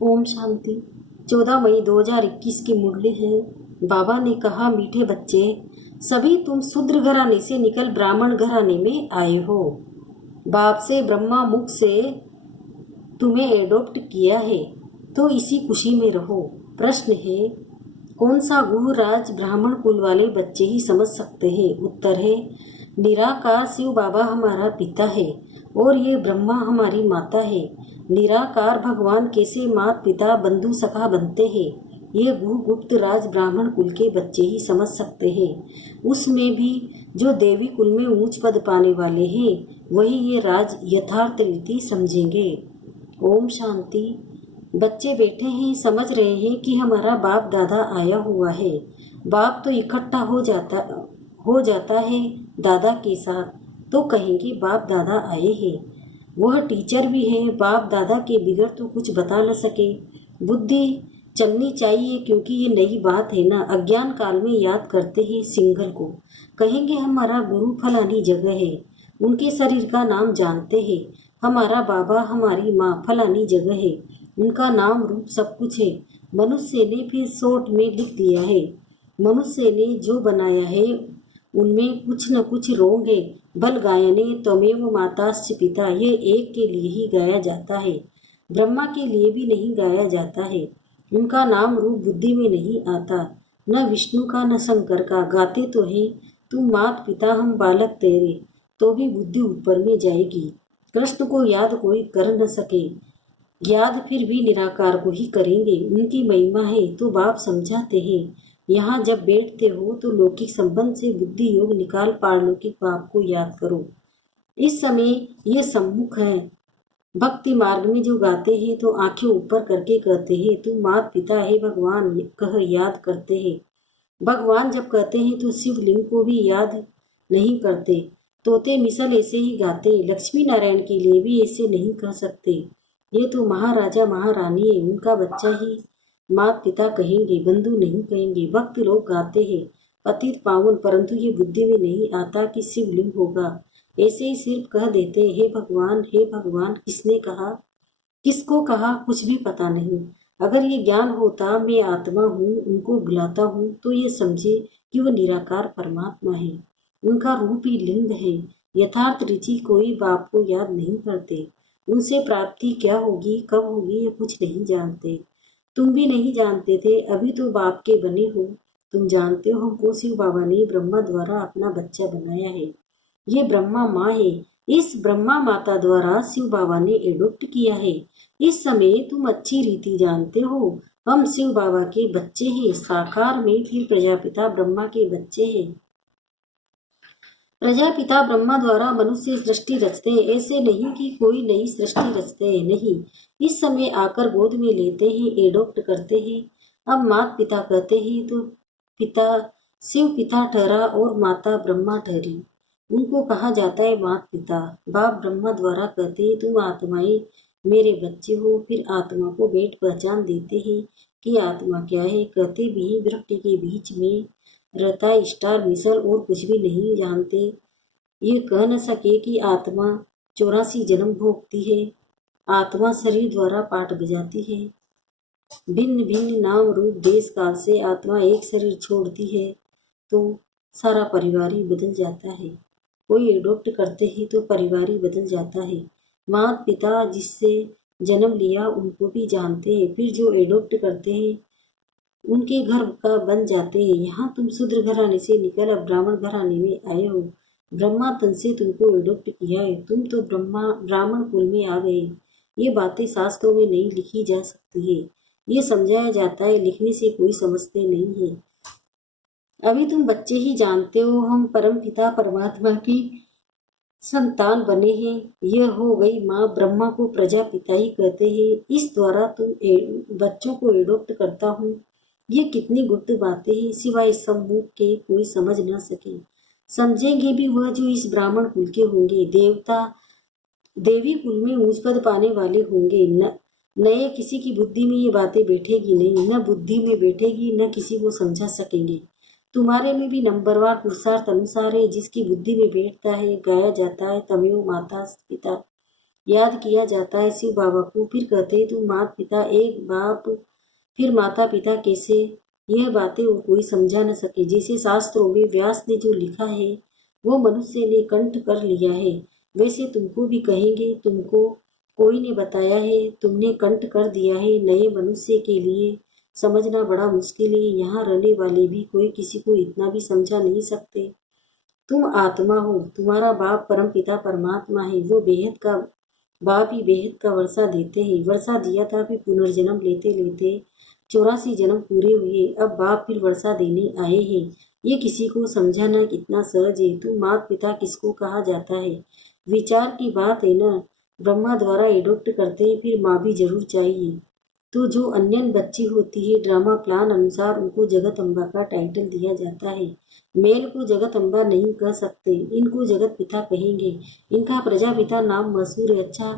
ओम शांति। 14 मई 2021 की मुरली है। बाबा ने कहा, मीठे बच्चे, सभी तुम शूद्र घराने से निकल ब्राह्मण घराने में आए हो। बाप से ब्रह्मा मुख से तुम्हें एडॉप्ट किया है, तो इसी खुशी में रहो। प्रश्न है, कौन सा गुरु राज ब्राह्मण कुल वाले बच्चे ही समझ सकते हैं? उत्तर है, निराकार शिव बाबा हमारा पिता है और ये ब्रह्मा हमारी माता है। निराकार भगवान कैसे माता पिता बंधु सखा बनते हैं, ये गुरु गुप्त राज ब्राह्मण कुल के बच्चे ही समझ सकते हैं। उसमें भी जो देवी कुल में ऊंच पद पाने वाले हैं, वही ये राज यथार्थ रीति समझेंगे। ओम शांति। बच्चे बैठे हैं, समझ रहे हैं कि हमारा बाप दादा आया हुआ है। बाप तो इकट्ठा हो जाता है दादा के साथ, तो कहेंगे बाप दादा आए हैं। वह टीचर भी है, बाप दादा के बिगड़ तो कुछ बता न सके। बुद्धि चलनी चाहिए, क्योंकि ये नई बात है ना। अज्ञान काल में याद करते हैं सिंघल को, कहेंगे हमारा गुरु फलानी जगह है, उनके शरीर का नाम जानते हैं। हमारा बाबा हमारी माँ फलानी जगह है, उनका नाम रूप सब कुछ है। मनुष्य ने फिर शॉर्ट में लिख दिया है। मनुष्य ने जो बनाया है उनमें कुछ न कुछ रोग है। बल गायने त्वमेव माताश्च पिता, ये एक के लिए ही गाया जाता है, ब्रह्मा के लिए भी नहीं गाया जाता है। उनका नाम रूप बुद्धि में नहीं आता, न विष्णु का न शंकर का। गाते तो है, तुम मात पिता हम बालक तेरे, तो भी बुद्धि ऊपर में जाएगी। कृष्ण को याद कोई कर न सके, याद फिर भी निराकार को ही करेंगे। उनकी महिमा है तो बाप समझाते हैं। यहाँ जब बैठते हो तो लौकिक संबंध से बुद्धि योग निकाल पारलौकिक बाप को याद करो। इस समय ये सम्मुख है। भक्ति मार्ग में जो गाते हैं तो आंखें ऊपर करके कहते हैं, तू मात पिता है भगवान कह याद करते हैं। भगवान जब कहते हैं तो शिवलिंग को भी याद नहीं करते। तोते मिसल ऐसे ही गाते, लक्ष्मी नारायण के लिए भी ऐसे नहीं कह सकते। ये तो महाराजा महारानी है, उनका बच्चा ही मात पिता कहेंगे, बंधु नहीं कहेंगे। भक्त लोग गाते हैं पतित पावन, परंतु ये बुद्धि में नहीं आता कि शिवलिंग होगा। ऐसे ही सिर्फ कह देते, हे भगवान हे भगवान। किसने कहा, किसको कहा, कुछ भी पता नहीं। अगर ये ज्ञान होता मैं आत्मा हूँ, उनको बुलाता हूँ, तो ये समझे कि वो निराकार परमात्मा है, उनका रूप ही लिंग है। यथार्थ ऋषि कोई बाप को याद नहीं करते। उनसे प्राप्ति क्या होगी कब होगी ये कुछ नहीं जानते। तुम भी नहीं जानते थे, अभी तो बाप के बने हो। तुम जानते हो हमको शिव बाबा ने ब्रह्मा द्वारा अपना बच्चा बनाया है। ये ब्रह्मा माँ है, इस ब्रह्मा माता द्वारा शिव बाबा ने एडॉप्ट किया है। इस समय तुम अच्छी रीति जानते हो, हम शिव बाबा के बच्चे हैं साकार में, फिर प्रजापिता ब्रह्मा के बच्चे हैं। प्रजापिता ब्रह्मा द्वारा मनुष्य सृष्टि रचते हैं, ऐसे नहीं कि कोई नई सृष्टि रचते हैं, नहीं। इस समय आकर गोद में लेते हैं, एडॉप्ट करते हैं। अब माता पिता कहते हैं तो पिता शिव पिता ठहरा और माता ब्रह्मा ठहरी। उनको कहा जाता है माता पिता। बाप ब्रह्मा द्वारा कहते हैं, तुम आत्माएं मेरे बच्चे हो। फिर आत्मा को भेंट पहचान देते हैं कि आत्मा क्या है। कहते भी वृक्ष के बीच में रहता स्टार मिसल और कुछ भी नहीं जानते। ये कह न सके कि आत्मा 84 जन्म भोगती है। आत्मा शरीर द्वारा पाठ बजाती है। भिन्न भिन्न नाम रूप देश काल से आत्मा एक शरीर छोड़ती है तो सारा परिवार ही बदल जाता है। कोई एडॉप्ट करते हैं तो परिवार ही बदल जाता है। माता पिता जिससे जन्म लिया उनको भी जानते हैं, फिर जो एडॉप्ट करते हैं उनके घर का बन जाते हैं। यहाँ तुम शूद्र घराने से निकल अब ब्राह्मण घराने में आए हो। ब्रह्मा तन से तुमको एडॉप्ट किया है, तुम तो ब्राह्मण कुल में आ गए। ये बातें शास्त्रों में नहीं लिखी जा सकती है, ये समझाया जाता है, लिखने से कोई समझते नहीं है। अभी तुम बच्चे ही जानते हो, हम परम पिता परमात्मा की संतान बने हैं। यह हो गई माँ। ब्रह्मा को प्रजापिता ही कहते हैं। इस द्वारा तुम बच्चों को एडॉप्ट करता हूँ। ये कितनी गुप्त बातें हैं, सिवाय सम्मुख के कोई समझ न सके। समझेंगे भी वह जो इस ब्राह्मण कुल के होंगे। देवता देवी कुल में ऊंच पद पाने वाले होंगे। नए किसी की बुद्धि में ये बातें बैठेगी नहीं, न बुद्धि में बैठेगी, न किसी को समझा सकेंगे। तुम्हारे में भी नंबरवार पुरुषार्थ अनुसार है, जिसकी बुद्धि में बैठता है गाया जाता है, तमेव माता पिता। याद किया जाता है शिव बाबा को। फिर कहते हैं तुम माता पिता एक बाप फिर माता पिता कैसे? यह बातें वो कोई समझा न सके। जैसे शास्त्रों में व्यास ने जो लिखा है वो मनुष्य ने कंठ कर लिया है, वैसे तुमको भी कहेंगे। तुमको कोई ने बताया है, तुमने कंठ कर दिया है। नए मनुष्य के लिए समझना बड़ा मुश्किल है। यहाँ रहने वाले भी कोई किसी को इतना भी समझा नहीं सकते। तुम आत्मा हो, तुम्हारा बाप परम पिता परमात्मा है। वो बेहद का बाप ही बेहद का वर्षा देते हैं। वर्षा दिया था, फिर पुनर्जन्म लेते लेते 84 जन्म पूरे हुए। अब बाप फिर वर्षा देने आए हैं। ये किसी को समझाना कितना सहज है। तुम माता पिता किसको कहा जाता है? विचार की बात है ना। ब्रह्मा द्वारा एडोप्ट करते हैं, फिर माँ भी जरूर चाहिए। तो जो अन्य बच्ची होती है, ड्रामा प्लान अनुसार उनको जगत अम्बा का टाइटल दिया जाता है। मेल को जगत अम्बा नहीं कह सकते, इनको जगत पिता कहेंगे। इनका प्रजापिता नाम मशहूर है। अच्छा,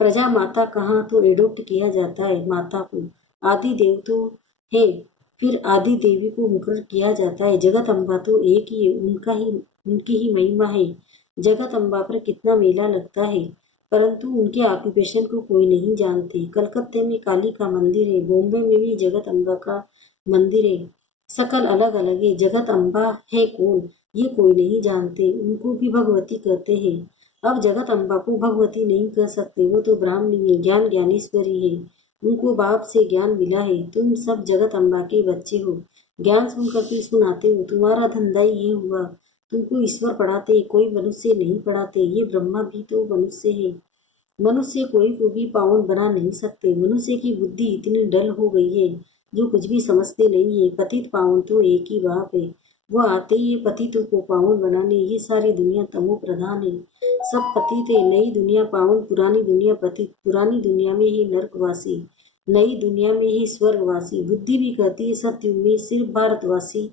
प्रजा माता कहाँ? तो एडोप्ट किया जाता है माता को। आदि देव तो है, फिर आदि देवी को मुकर्रर किया जाता है। जगत अम्बा तो एक ही है, उनकी ही महिमा है। जगत अम्बा पर कितना मेला लगता है, परंतु उनके ऑक्यूपेशन को कोई नहीं जानते। कलकत्ते में काली का मंदिर है, बॉम्बे में भी जगत अम्बा का मंदिर है। सकल अलग अलग है। जगत अम्बा है कौन, ये कोई नहीं जानते। उनको भी भगवती कहते हैं। अब जगत अम्बा को भगवती नहीं कह सकते, वो तो ब्राह्मणी है, ज्ञान ज्ञानेश्वरी है। उनको बाप से ज्ञान मिला है। तुम सब जगत अम्बा के बच्चे हो। ज्ञान सुनकर फिर सुनाते हो। तुम्हारा धंधा ही ये हुआ। तुमको ईश्वर पढ़ाते, कोई मनुष्य नहीं पढ़ाते। ये ब्रह्मा भी तो मनुष्य है। मनुष्य कोई को भी पावन बना नहीं सकते। मनुष्य की बुद्धि इतनी डल हो गई है जो कुछ भी समझते नहीं है। पतित पावन तो एक ही बाप है। वो आते ही पतितों को पावन बनाने। ये सारी दुनिया तमो प्रधान है, सब पतित है। नई दुनिया पावन, पुरानी दुनिया पतित। पुरानी दुनिया में ही नरकवासी, नई दुनिया में ही स्वर्गवासी। बुद्धि भी कहती है सत्युग में सिर्फ भारतवासी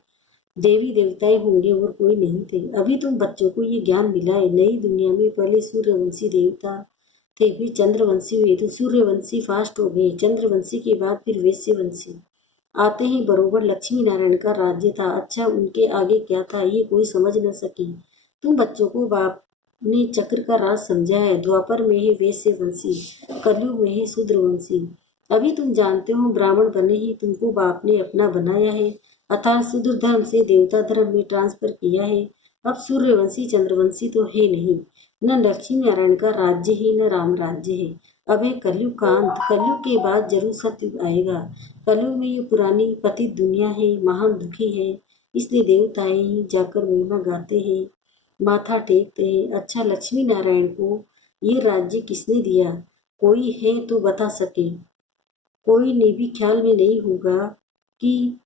देवी देवताएं होंगे और कोई नहीं थे। अभी तुम बच्चों को ये ज्ञान मिला है। नई दुनिया में पहले सूर्यवंशी देवता थे, फिर चंद्रवंशी हुए, तो सूर्यवंशी फास्ट हो गए। चंद्रवंशी के बाद फिर वैश्यवंशी आते ही बरोबर लक्ष्मी नारायण का राज्य था। अच्छा, उनके आगे क्या था ये कोई समझ न सकी। तुम बच्चों को बाप ने चक्र का राज समझा है। द्वापर में है वैश्यवंशी, कलयुग में है शूद्रवंशी। अभी तुम जानते हो ब्राह्मण बने ही तुमको बाप ने अपना बनाया है, अर्थात शूद्र धर्म से देवता धर्म में ट्रांसफर किया है। अब सूर्यवंशी चंद्रवंशी तो है नहीं। न लक्ष्मी नारायण का राज्य है न राम राज्य है। अब है कलयुग का अंत। कलयुग के बाद जरूर सतयुग आएगा। कलयुग में ये पुरानी पतित दुनिया है, महान दुखी है। इसलिए देवताएं ही जाकर महिमा गाते हैं, माथा टेकते हैं। अच्छा, लक्ष्मी नारायण को ये राज्य किसने दिया? कोई है तो बता सके। कोई ने भी ख्याल में नहीं होगा कि,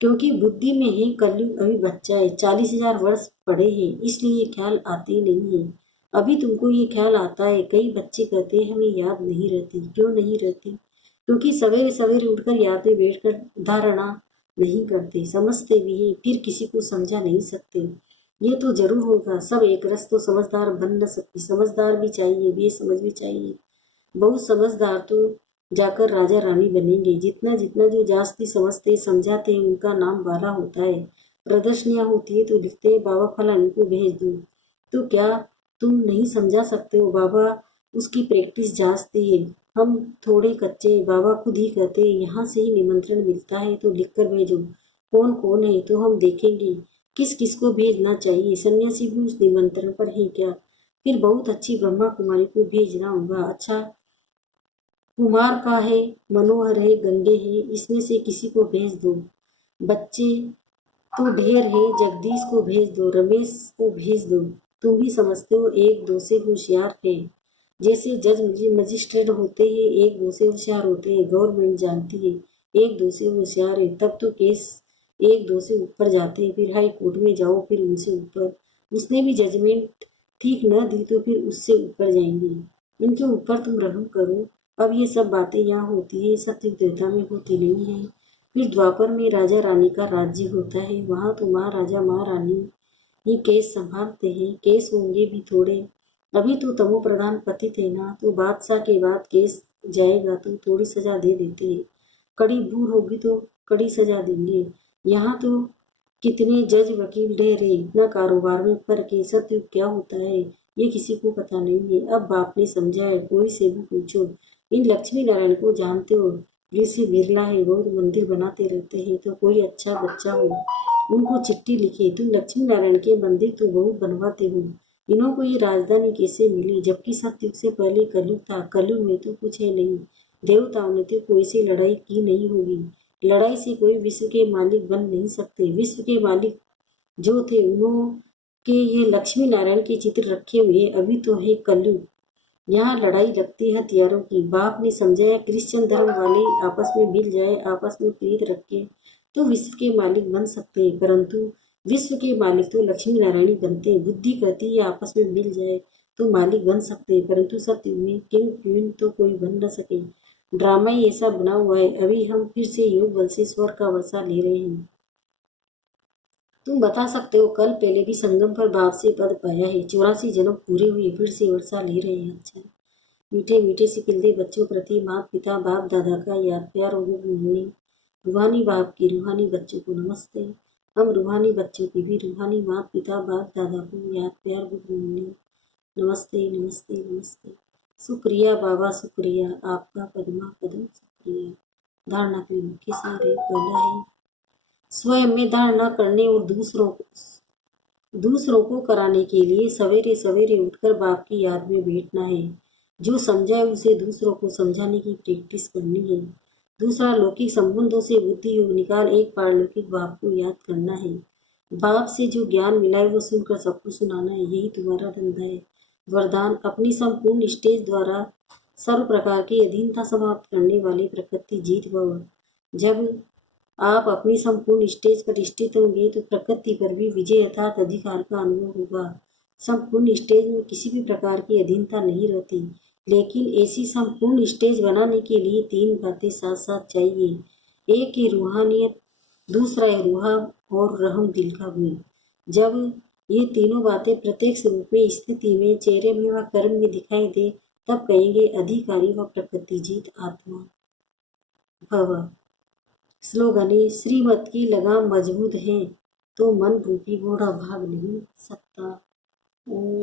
क्योंकि बुद्धि में है कलयुग अभी बच्चा है। 40,000 वर्ष पड़े हैं, इसलिए ये ख्याल आते नहीं है। अभी तुमको ये ख्याल आता है। कई बच्चे कहते हैं हमें याद नहीं रहती। क्यों नहीं रहती? क्योंकि सवेरे सवेरे उठकर याद में बैठकर धारणा नहीं करते। समझते भी हैं, फिर किसी को समझा नहीं सकते। ये तो जरूर होगा। सब एक रस तो समझदार बन न सकती। समझदार भी चाहिए, बेसमझ भी चाहिए। बहुत समझदार तो जाकर राजा रानी बनेंगे। जितना जितना जो जास्ती समझते समझाते हैं उनका नाम बाला होता है। प्रदर्शनियां होती है तो लिखते हैं बाबा फलानी को भेज दो। तो क्या तुम नहीं समझा सकते हो? बाबा उसकी प्रैक्टिस जांचती है। हम थोड़े कच्चे। बाबा खुद ही कहते हैं यहाँ से ही निमंत्रण मिलता है तो लिखकर भेजो। कौन कौन है तो हम देखेंगे किस किस को भेजना चाहिए। सन्यासी भी उस निमंत्रण पर है क्या? फिर बहुत अच्छी ब्रह्मा कुमारी को भेजना होगा। अच्छा, कुमार का है, मनोहर है, गंगे है, इसमें से किसी को भेज दो। बच्चे तो ढेर है, जगदीश को भेज दो, रमेश को भेज दो। तुम भी समझते हो एक दो से होशियार है। जैसे जज मजिस्ट्रेट होते हैं एक दो से होशियार होते हैं। गवर्नमेंट जानती है एक दो से होशियार है, तब तो केस एक दो से ऊपर जाते हैं। फिर हाई कोर्ट में जाओ, फिर उनसे ऊपर। उसने भी जजमेंट ठीक न दी तो फिर उससे ऊपर जाएंगे। इनके ऊपर तुम रहम करो। अब ये सब बातें यहाँ होती है, सत्युग त्रेता में होती नहीं है। फिर द्वापर में राजा रानी का राज्य होता है। वहाँ तो महाराजा महारानी ही केस संभालते हैं। केस होंगे भी थोड़े। अभी तो तमो प्रधान पति थे ना, तो बादशाह के बाद केस जाएगा तो थोड़ी सजा दे देते हैं। कड़ी भूल होगी तो कड़ी सजा देंगे। यहाँ तो कितने जज वकील ढेरे, इतना कारोबार में फर्क है। सत्युग क्या होता है? ये किसी को पता नहीं है। अब बाप ने समझाया, कोई से भी पूछो, इन लक्ष्मी नारायण को जानते हो? ऋषि बिरला है, बहुत मंदिर बनाते रहते हैं। तो कोई अच्छा बच्चा हो, उनको चिट्ठी लिखे, तुम लक्ष्मी नारायण के मंदिर तो बहुत बनवाते हो, इन्हों को ये राजधानी कैसे मिली? जबकि सतयुग से पहले कलयुग था, कलयुग में तो कुछ है नहीं। देवताओं ने तो कोई सी लड़ाई की नहीं होगी। लड़ाई से कोई विश्व के मालिक बन नहीं सकते। विश्व के मालिक जो थे उन्हों के ये लक्ष्मी नारायण के चित्र रखे हुए। अभी तो है कलयुग, यहाँ लड़ाई लगती है हथियारों की। बाप ने समझाया, क्रिश्चियन धर्म वाले आपस में मिल जाए, आपस में प्रीत रखे तो विश्व के मालिक बन सकते हैं, परंतु विश्व के मालिक तो लक्ष्मी नारायण ही बनते हैं। बुद्धि कहती है आपस में मिल जाए तो मालिक बन सकते हैं, परंतु सत्य में किंग क्वीन तो कोई बन न सके। ड्रामा ही ऐसा बना हुआ है। अभी हम फिर से योग बल से स्वर का वर्षा ले रहे हैं। तुम बता सकते हो, कल पहले भी संगम पर बाप से पद पाया है, 84 जन्म पूरे हुए, फिर से वर्षा ले रहे हैं। अच्छा, मीठे मीठे से खिलते बच्चों प्रति माता पिता बाप दादा का याद प्यार और गुड। रूहानी बाप की रूहानी बच्चों को नमस्ते। हम रूहानी बच्चों की भी रूहानी माता पिता बाप दादा को याद प्यार गुड मॉर्निंग। नमस्ते नमस्ते नमस्ते। शुक्रिया बाबा, शुक्रिया आपका पद्मा पदम, शुक्रिया। धारणा के मुख्य सारे पहला है, स्वयं में धारणा करने और दूसरों को कराने के लिए सवेरे सवेरे उठकर बाप की याद में बैठना है। जो समझाए उसे दूसरों को समझाने की प्रैक्टिस करनी है। दूसरा, लौकिक संबंधों से बुद्धि योग निकाल एक पारलौकिक बाप को याद करना है। बाप से जो ज्ञान मिला है वो सुनकर सबको सुनाना है, यही तुम्हारा धंधा है। वरदान, अपनी संपूर्ण स्टेज द्वारा सर्व प्रकार की अधीनता समाप्त करने वाली प्रकृति जीत भव। जब आप अपनी संपूर्ण स्टेज पर स्थित होंगे तो प्रकृति पर भी विजय अर्थात अधिकार का अनुभव होगा। संपूर्ण स्टेज में किसी भी प्रकार की अधीनता नहीं रहती, लेकिन ऐसी संपूर्ण स्टेज बनाने के लिए 3 बातें साथ साथ चाहिए। एक है रूहानियत, दूसरा है रूहा और रहम दिल का गुण। जब ये तीनों बातें प्रत्यक्ष रूप में स्थिति में चेहरे में व कर्म में दिखाई दे, तब कहेंगे अधिकारी व प्रकृति जीत आत्मा भव। स्लोगन है, श्रीमत की लगाम मजबूत है तो मन रूपी घोड़ा भाग नहीं सकता। ओम